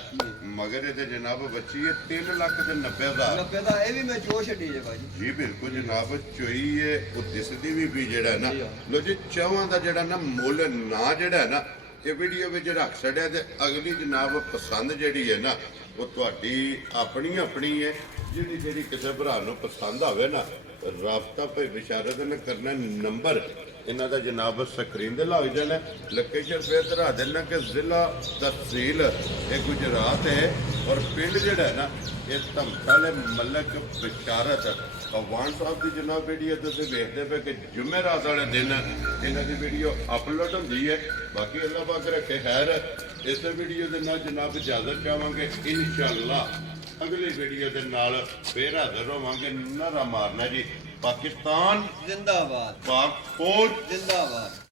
ਮਗਰ ਇਹਦੇ ਜਨਾਬ ਬੱਚੀ ਹੈ 3,90,000 90 ਦਾ ਇਹ ਵੀ ਮੈਂ ਚੋ ਛੱਡੀ ਜੇ ਭਾਜੀ। ਜੀ ਬਿਲਕੁਲ ਜਨਾਬ। ਚੋਈ ਹੈ ਉਹ ਦਿਸਦੀ ਵੀ ਜਿਹੜਾ ਹੈ ਨਾ ਜੀ। ਲੋ ਜੀ ਚੌਹਾਂ ਦਾ ਜਿਹੜਾ ਨਾ ਮੁੱਲ ਨਾ ਜਿਹੜਾ ਹੈ ਨਾ ਇਹ ਵੀਡੀਓ ਵਿੱਚ ਰੱਖ ਛੱਡਿਆ ਤੇ ਅਗਲੀ ਜਨਾਬ ਪਸੰਦ ਜਿਹੜੀ ਹੈ ਨਾ ਉਹ ਤੁਹਾਡੀ ਆਪਣੀ ਆਪਣੀ ਹੈ। ਜਿਹੜੀ ਕਿਸੇ ਭਰਾ ਨੂੰ ਪਸੰਦ ਆਵੇ ਨਾ ਰਾਬਤਾ ਭਾਈ ਬਿਸ਼ਾਰਤ ਨਾਲ ਕਰਨਾ। ਨੰਬਰ ਇਹਨਾਂ ਦਾ ਜਨਾਬ ਸਕਰੀਨ ਤੇ ਲੱਗ ਜਾਣਾ। ਲੋਕੇਸ਼ਨ ਫੇਰ ਧਰਾ ਦੇਣਾ ਕਿ ਜ਼ਿਲ੍ਹਾ ਤਹਿਸੀਲ ਇਹ ਗੁਜਰਾਤ ਹੈ ਔਰ ਪਿੰਡ ਜਿਹੜਾ ਹੈ ਨਾ ਇਹ ਧਮਕਾਲੇ ਮਲਕ ਬਿਸ਼ਾਰਤ ਅਵਾਨ ਸਾਹਿਬ ਦੀ ਜਨਾਬ ਵੀਡੀਓ ਤੁਸੀਂ ਵੇਖਦੇ ਪਏ ਕਿ ਜੁਮੇਰਾਤ ਵਾਲੇ ਦਿਨ ਇਹਨਾਂ ਦੀ ਵੀਡੀਓ ਅਪਲੋਡ ਹੁੰਦੀ ਹੈ। ਬਾਕੀ ਅੱਲਾਹ ਪਾਕ ਰੱਖੇ ਖੈਰ। ਇਸ ਵੀਡੀਓ ਦੇ ਨਾਲ ਜਨਾਬ ਇਜਾਜ਼ਤ ਚਾਹਾਂਗੇ ਇਨਸ਼ਾਅੱਲਾ ਅਗਲੀ ਵੀਡੀਓ ਦੇ ਨਾਲ ਫੇਰ ਹਾਜ਼ਰ ਹੋਵਾਂਗੇ। ਨਾਰਾ ਮਾਰਨਾ ਜੀ ਪਾਕਿਸਤਾਨ ਜ਼ਿੰਦਾਬਾਦ ਪਾਕ ਫੌਜ ਜ਼ਿੰਦਾਬਾਦ।